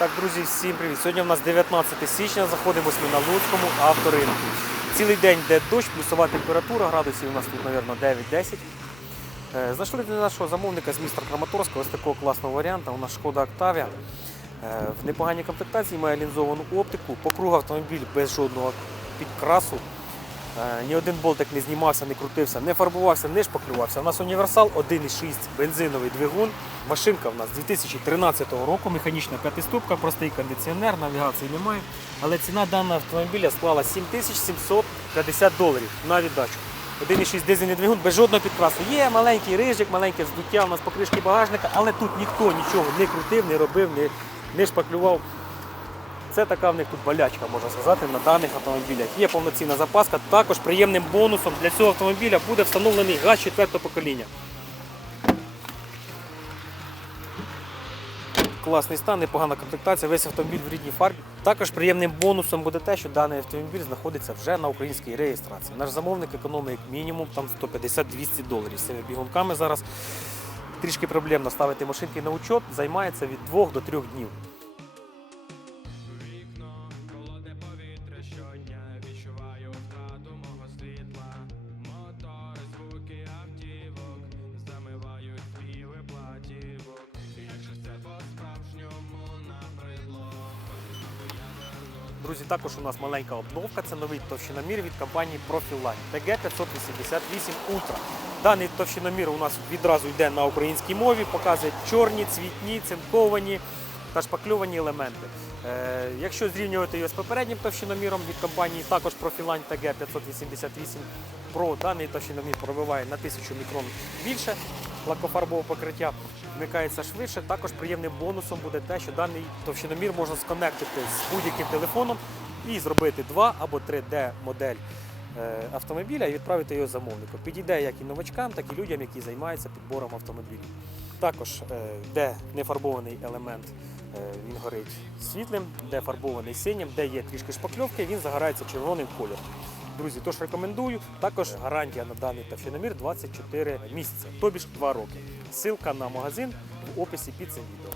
Так, друзі, всім привіт. Сьогодні у нас 19 січня, знаходимося ми на Луцькому авторинку. Цілий день йде дощ, плюсова температура, градусів у нас тут, мабуть, 9-10. Е, Знайшли для нашого замовника з міста Краматорська ось такого класного варіанта. У нас шкода Октавія. Е, В непоганій комплектації має лінзовану оптику, по кругу автомобіль без жодного підкрасу. Е, Ні один болтик не знімався, не крутився, не фарбувався, не шпаклювався. У нас універсал 1,6 бензиновий двигун. Машинка в нас 2013 року, механічна п'ятиступка, простий кондиціонер, навігації немає. Але ціна даного автомобіля склала 7750 доларів на віддачу. 1,6 дизельний двигун без жодного підкрасу. Є маленький рижик, маленьке здуття у нас покришки багажника, але тут ніхто нічого не крутив, не робив, не, не шпаклював. Це така в них тут болячка, можна сказати, на даних автомобілях. Є повноцінна запаска. Також приємним бонусом для цього автомобіля буде встановлений газ 4 покоління. Класний стан, непогана комплектація, весь автомобіль в рідній фарбі. Також приємним бонусом буде те, що даний автомобіль знаходиться вже на українській реєстрації. Наш замовник економить мінімум 150-200 доларів. З цими бігунками зараз трішки проблемно ставити машинки на учет, займається від 2 до 3 днів. Також у нас маленька обновка. Це новий товщиномір від компанії Profiline TG588 Ultra. Даний товщиномір у нас відразу йде на українській мові, показує чорні, цвітні, цинковані та шпакльовані елементи. Е, якщо зрівнювати його з попереднім товщиноміром від компанії, також Profiline TG588 Pro, даний товщиномір пробиває на 1000 мікрон більше лакофарбового покриття, вмикається швидше. Також приємним бонусом буде те, що даний товщиномір можна сконектити з будь-яким телефоном і зробити 2 або 3D модель е, автомобіля і відправити його замовнику. Підійде як і новачкам, так і людям, які займаються підбором автомобілів. Також е, де не фарбований елемент, е, він горить світлим, де фарбований синім, де є трішки шпакльовки, він загорається червоним кольором. Друзі, тож рекомендую. Також гарантія на даний товщиномір 24 місяці, тобі ж 2 роки. Ссылка на магазин в описі під цим відео.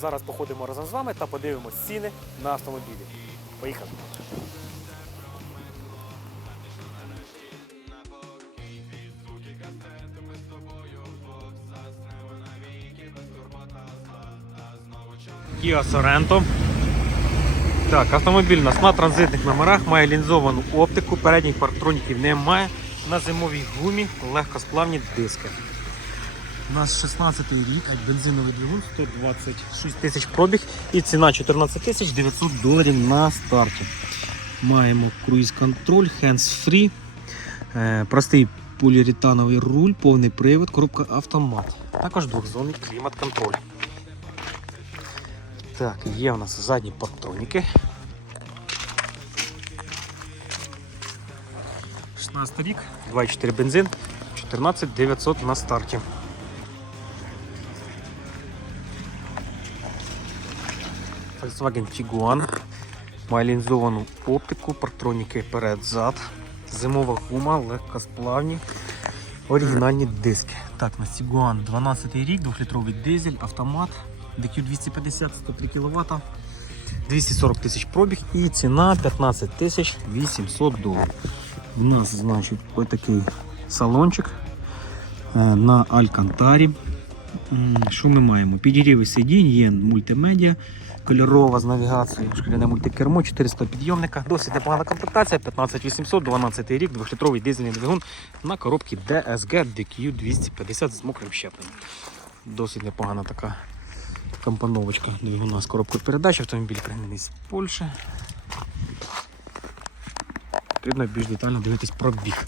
Зараз походимо разом з вами та подивимось ціни на автомобілі. Поїхали! Kia Sorento. Так, автомобіль у нас на транзитних номерах має лінзовану оптику, передніх парктроніків немає. На зимовій гумі легкосплавні диски. У нас 16 рік, бензиновий двигун, 126 тисяч пробіг і ціна 14 тисяч 900 доларів на старті. Маємо круїз-контроль, hands-free, е, простий поліуретановий руль, повний привод, коробка автомат. Також двохзонний клімат-контроль. Так, є у нас задні парктроніки. 16 рік, 2,4 бензин, 14 900 на старті. Volkswagen Tiguan. Має лінзовану оптику, парктроніки перед-зад, зимова гума, легкосплавні, оригінальні диски. Так, на Tiguan 12 рік, 2-літровий дизель, автомат, DQ 250, 103 кВт, 240 тисяч пробіг і ціна 15 тисяч 800 доларів. У нас, значить, ось такий салончик е, на Алькантарі. Що ми маємо? Підігріви сидінь, є мультимедіа, кольорова з навігацією, шкіряне мультикермо, 400 підйомника. Досить непогана комплектація, 15800, 12 рік, 2-літровий дизельний двигун на коробці DSG DQ 250 з мокрим щепленням. Досить непогана така компоновочка двигуна з коробкою передач. Автомобіль пригнаний з Польщі. Потрібно більш детально дивитись пробіг.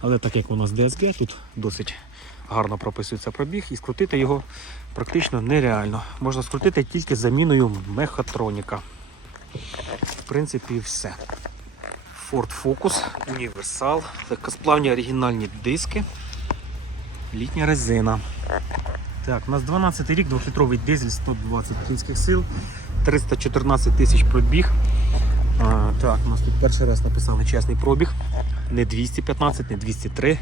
Але так як у нас DSG, тут досить гарно прописується пробіг і скрутити його практично нереально. Можна скрутити тільки заміною мехатроніка. В принципі, все. Ford Focus, універсал, легкосплавні оригінальні диски, літня резина. Так, у нас 12 рік, 2-літровий дизель, 120 кінських сил, 314 тисяч пробіг. А, так, у нас тут перший раз написали чесний пробіг. Не 215, не 203,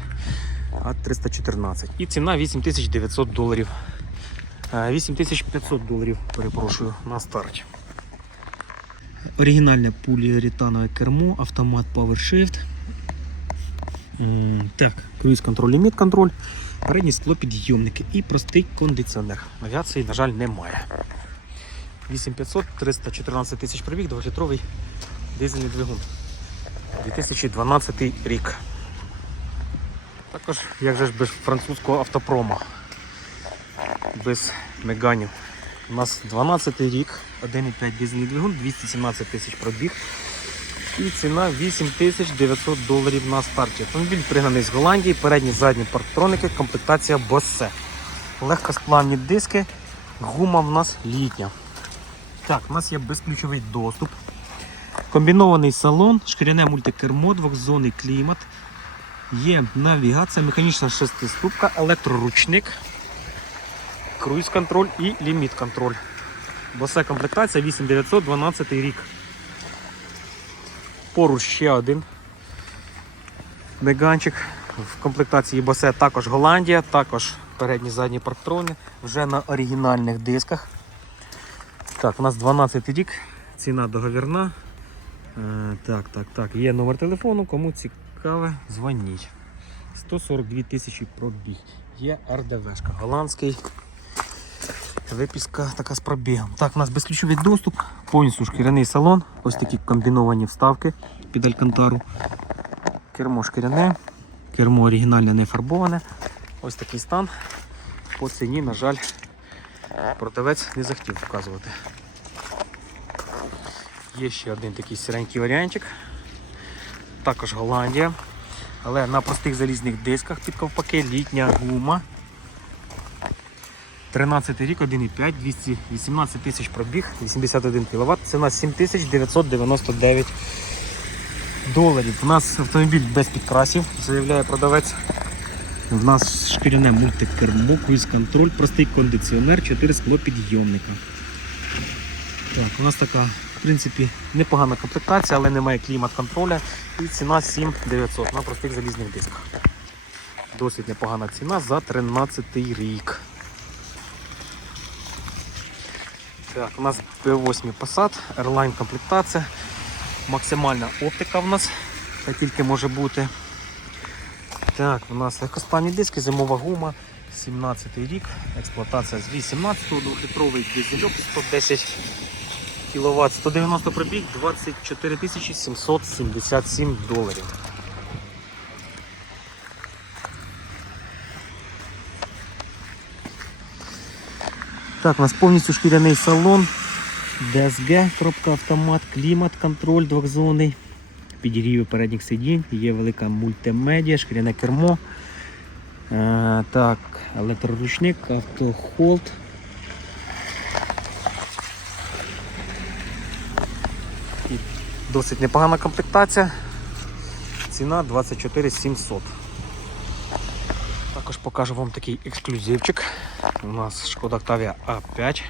а 314. І ціна 8900 доларів. Е, 8500 доларів, перепрошую, на старті. оригінальне поліуретанове кермо, автомат PowerShift. Так, круїз контроль, ліміт контроль, передні склопідйомники і простий кондиціонер. Авіації, на жаль, немає. 8500, 314 тисяч пробіг, 2-літровий дизельний двигун. 2012 рік. Також, як же ж без французького автопрома, без меганів. У нас 12 рік, 1,5 дизельний двигун, 217 тисяч пробіг. І ціна 8900 доларів на старті. Автомобіль пригнаний з Голландії, передні задні парктроники, комплектація Bose. Легкосплавні диски, гума в нас літня. Так, у нас є безключовий доступ. Комбінований салон, шкіряне мультикермо, двохзонний клімат. Є навігація, механічна шестиступка, електроручник, круїз-контроль і ліміт-контроль. Босе комплектація 8912 рік. Поруч ще один меганчик. В комплектації Босе також Голландія, також передні задні парктрони, вже на оригінальних дисках. Так, у нас 12 рік, ціна договірна. Е, так, так, так. Є номер телефону, кому цікаве, дзвоніть. 142 тисячі пробіг. Є РДВшка. Голландський. Випіска така з пробігом. Так, у нас безключовий доступ, повністю шкіряний салон, ось такі комбіновані вставки під алькантару. Кермо шкіряне, кермо оригінальне не фарбоване. Ось такий стан. По ціні, на жаль, продавець не захотів вказувати. Є ще один такий сіренький варіантик. Також Голландія. Але на простих залізних дисках під ковпаки, літня гума. 13 рік, 1,5, 218 тисяч пробіг, 81 кВт, ціна 7999 доларів. У нас автомобіль без підкрасів, заявляє продавець. У нас шкіряне мультикермо, круїз-контроль, простий кондиціонер, 4 склопідйомника. Так, у нас така, в принципі, непогана комплектація, але немає клімат-контроля. І ціна 7900 на простих залізних дисках. Досить непогана ціна за 13 рік. Так, у нас B8 Passat, Airline комплектація, максимальна оптика в нас, та тільки може бути. Так, у нас легкосплавні диски, зимова гума, 17 рік, експлуатація з 18 2-літровий дизельок 110 кВт, 190 пробіг, 24 777 доларів. Так, у нас повністю шкіряний салон, DSG, коробка автомат, клімат, контроль двохзонний, підігріви передніх сидінь, є велика мультимедіа, шкіряне кермо. Е, так, електроручник, автохолд. Досить непогана комплектація. Ціна 24 700. Також покажу вам такий ексклюзивчик. У нас Шкода Octavia A5.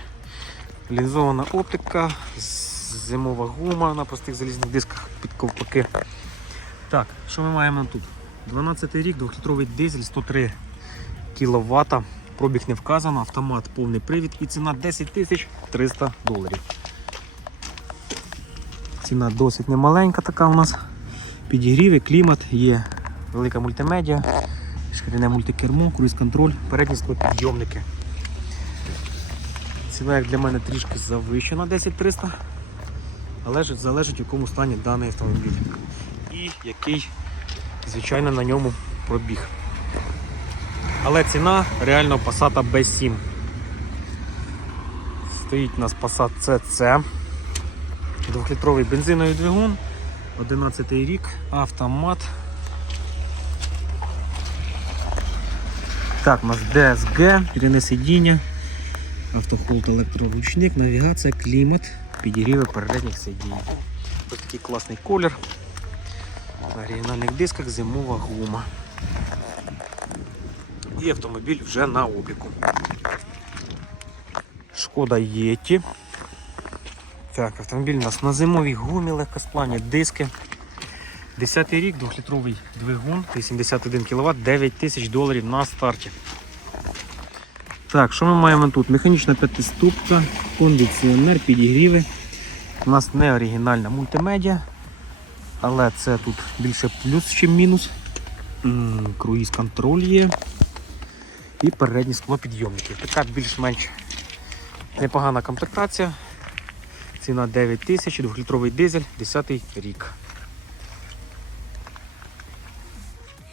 Лінзована оптика, зимова гума на простих залізних дисках під ковпаки. Так, що ми маємо тут? 12 рік, 2-літровий дизель, 103 кВт. Пробіг не вказано, автомат повний привід і ціна 10 тисяч 300 доларів. Ціна досить немаленька така у нас. Підігріви, клімат, є велика мультимедіа, шкіряне мультикермо, круїз-контроль, передні склопідйомники. Ціна, як для мене, трішки завищена 10300, але ж залежить в якому стані даний автомобіль. І який, звичайно, на ньому пробіг. Але ціна реально Passat B7. Стоїть у нас Passat CC. Двохлітровий бензиновий двигун, 11 рік, автомат. Так, у нас DSG, перене сидіння, автохолд електроручник, навігація, клімат, підігріви передніх сидінь. Ось такий класний колір. На оригінальних дисках зимова гума. І автомобіль вже на обліку. Шкода Єті. Так, автомобіль у нас на зимовій гумі, легкосплавні диски. 10 рік, 2-літровий двигун, 81 кВт, 9 тисяч доларів на старті. Так, що ми маємо тут? Механічна п'ятиступка, кондиціонер, підігріви, У нас не оригінальна мультимедіа, але це тут більше плюс, ніж мінус. Круїз контроль є. І передні склопідйомники. Така більш-менш непогана комплектація. Ціна 9 тисяч, 2-літровий дизель, 10 рік.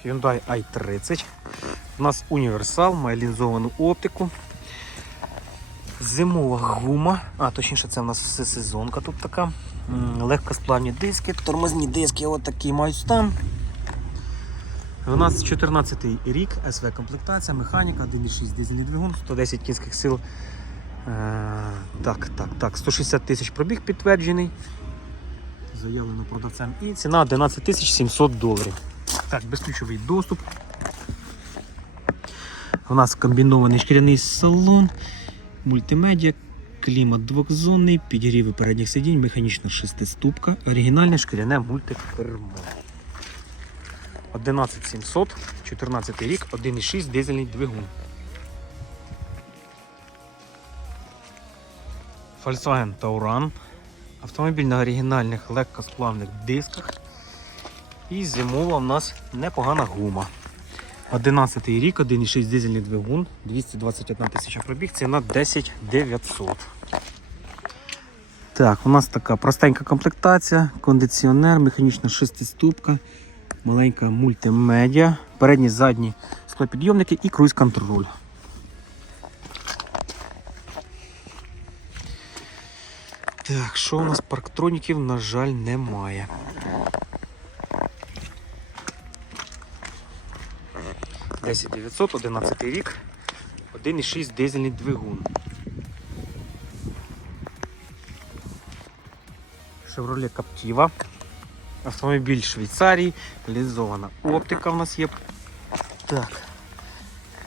Hyundai i30. У нас універсал, має лінзовану оптику. Зимова гума, а точніше це у нас все сезонка тут така. Легкосплавні диски, тормозні диски от мають там. У нас 14 рік, СВ комплектація, механіка, 1,6 дизельний двигун, 110 кінських сил. Е, так, так, так, 160 тисяч пробіг підтверджений. Заявлено продавцем. І ціна 11 700 доларів. Так, безключовий доступ. У нас комбінований шкіряний салон, мультимедіа, клімат двохзонний, підігріви передніх сидінь, механічна шестиступка, оригінальне шкіряне мультикермо. 11700, 14 рік, 1,6 дизельний двигун. Volkswagen Tauran. Автомобіль на оригінальних легкосплавних дисках. І зимова у нас непогана гума. 11 рік, 1,6 дизельний двигун, 221 тисяча пробіг, ціна 10 900. Так, у нас така простенька комплектація, кондиціонер, механічна шестиступка, маленька мультимедіа, передні задні склопідйомники і круїз-контроль. Так, що у нас парктроніків, на жаль, немає. Десять 900, 11 рік, 1,6 дизельний двигун. Chevrolet Captiva. Автомобіль Швейцарії, лінзована оптика в нас є. Так.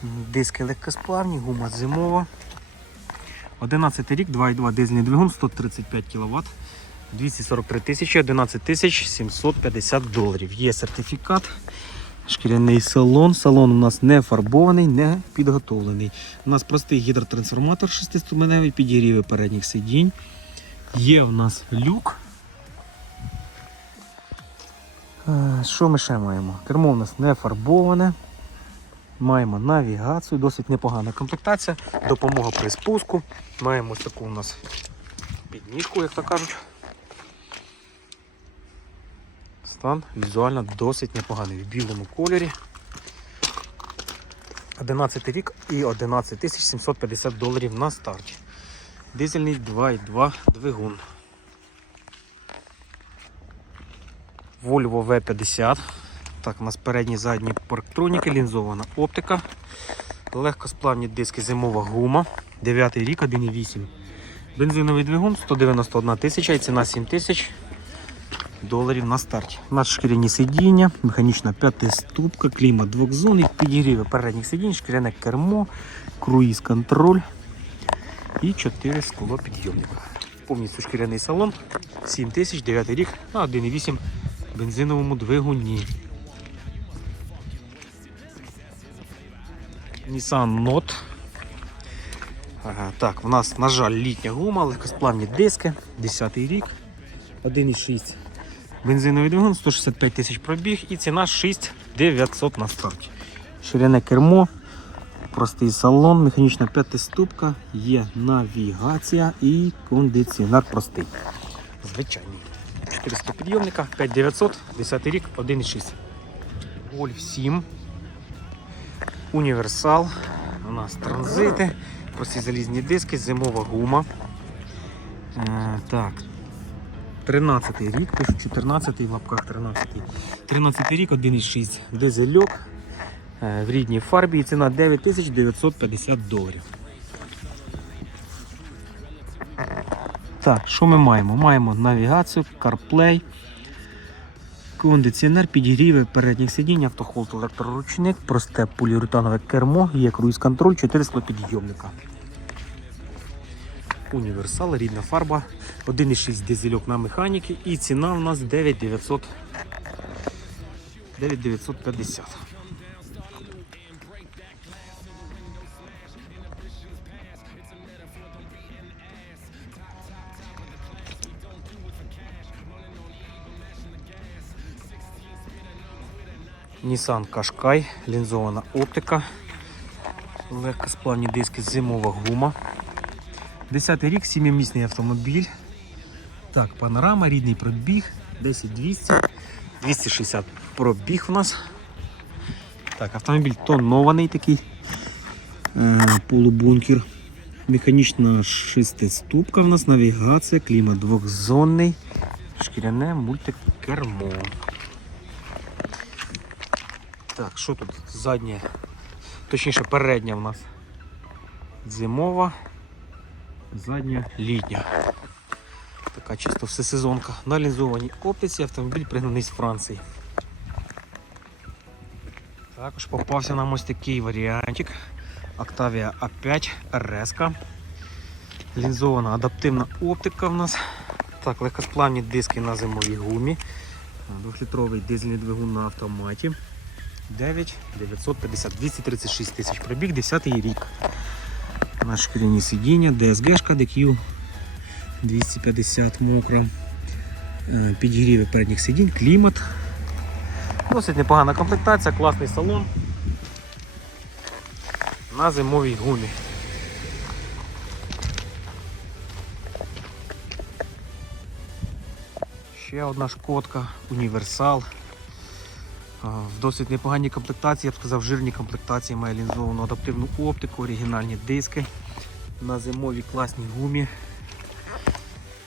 Диски легкосплавні, гума зимова. 11 рік, 2,2 дизельний двигун, 135 кВт, 243 тисячі, 11 тисяч 750 доларів. Є сертифікат, шкіряний салон. Салон у нас не фарбований, не підготовлений. У нас простий гідротрансформатор 6-ступеневий, підігріви передніх сидінь. Є в нас люк. Е, Що ми ще маємо? Кермо у нас не фарбоване. Маємо навігацію, досить непогана комплектація, допомога при спуску. Маємо ось таку у нас підніжку, як то кажуть. Стан візуально досить непоганий в білому кольорі. 11 рік і 11 тисяч 750 доларів на старті. Дизельний 2,2 двигун. Volvo V50. Так, у нас передні задні парктроніки, лінзована оптика, легкосплавні диски, зимова гума, 9 рік, 1,8. Бензиновий двигун 191 тисяча і ціна 7 тисяч доларів на старті. У нас шкіряні сидіння, механічна п'ятиступка, клімат двохзонний, підігріви передніх сидінь, шкіряне кермо, круїз контроль і 4 склопідйомника. Повністю шкіряний салон, 7 тисяч, 9 рік на 1,8 бензиновому двигуні. Nissan Note. Ага, так, в нас, на жаль, літня гума, легкосплавні диски, 10 рік, 1,6. Бензиновий двигун, 165 тисяч пробіг і ціна 6900 на старті. Ширине кермо, простий салон, механічна п'ятиступка, є навігація і кондиціонер простий. Звичайний. 400 підйомника, 5900, 10 рік, 1,6. Golf 7. Універсал. У нас транзити, прості залізні диски, зимова гума. Е, так. 13 рік, пишуть 14 в лапках 13-й. 13-й рік, 1,6 дизельок е, в рідній фарбі і ціна 9950 доларів. Так, що ми маємо? Маємо навігацію, CarPlay, кондиціонер, підігріви передніх сидінь, автохолд, електроручник, просте поліуретанове кермо, є круїз-контроль, 4 склопідйомника універсал, рідна фарба, 1,6 дизельок на механіки і ціна у нас 9900. 9950. Нісан Кашкай, лінзована оптика, легкосплавні диски, зимова гума. 10 рік, 7-місний автомобіль. Так, панорама, рідний пробіг, 10200, 260 пробіг у нас. Так, автомобіль тонований такий, е, полубункер. Механічна шестиступка в нас, навігація, клімат двохзонний, шкіряне мультикермо. Так, що тут заднє? Точніше, передня в нас зимова, задня літня. Така чисто всесезонка. На лінзованій оптиці автомобіль пригнаний з Франції. Також попався нам ось такий варіантик. Octavia A5 RS. Лінзована адаптивна оптика в нас. Так, легкосплавні диски на зимовій гумі. Двохлітровий дизельний двигун на автоматі. 9 950 236 тисяч пробіг, 10 рік. На шкіряні сидіння, DSG-шка DQ 250 мокро. Е, Підігріви передніх сидінь, клімат. Досить непогана комплектація, класний салон. На зимовій гумі. Ще одна шкодка, універсал. А, В досить непоганій комплектації, я б сказав, жирній комплектації має лінзовану адаптивну оптику, оригінальні диски на зимовій класній гумі.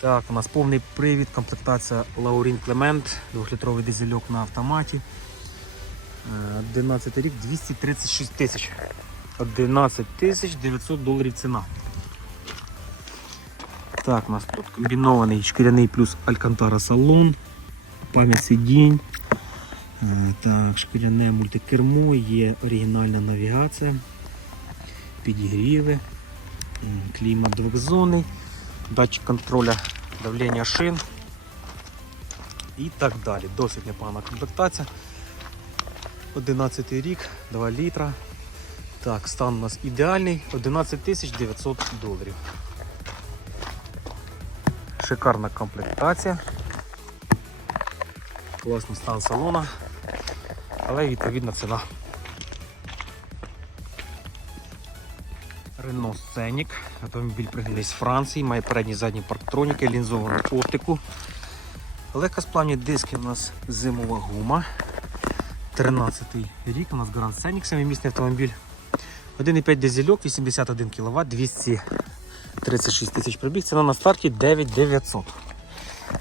Так, у нас повний привід, комплектація Laurin Clement, 2-літровий дизельок на автоматі. Е, 11 рік 236 тисяч. 11 тисяч 900 доларів ціна. Так, у нас тут комбінований шкіряний плюс Алькантара салон, пам'ять сидінь. Так, шкіряне мультикермо, є оригінальна навігація, підігріви, клімат двохзонний, датчик контроля давлення шин і так далі. Досить непогана комплектація. 11 рік, 2 літра. Так, стан у нас ідеальний, 11 900 доларів. Шикарна комплектація. Класний стан салона, але відповідна ціна. Renault Scenic. Автомобіль пригнаний з Франції, має передні задні парктроніки, лінзовану оптику. Легкосплавні диски у нас зимова гума. 13 рік у нас Grand Scenic, самомісний автомобіль. 1,5 дизельок, 81 кВт, 236 тисяч пробіг. Ціна на старті 9900.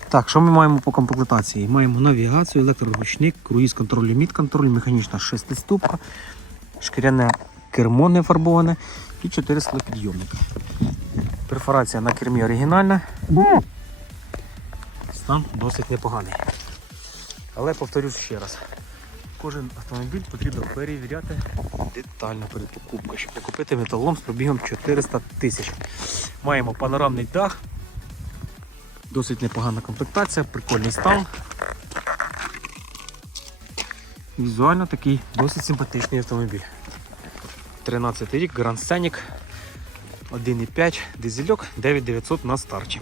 Так, що ми маємо по комплектації? Маємо навігацію, електроручник, круїз контроль, ліміт контроль, механічна шестиступка, шкіряне кермо не фарбоване і 4 склопідйомники. Перфорація на кермі оригінальна. Стан досить непоганий. Але повторюсь ще раз. Кожен автомобіль потрібно перевіряти детально перед покупкою, щоб не купити металом з пробігом 400 тисяч. Маємо панорамний дах, досить непогана комплектація, прикольний стан. Візуально такий досить симпатичний автомобіль. 13 рік, Grand Scenic 1.5 дизельок 9900 на старті.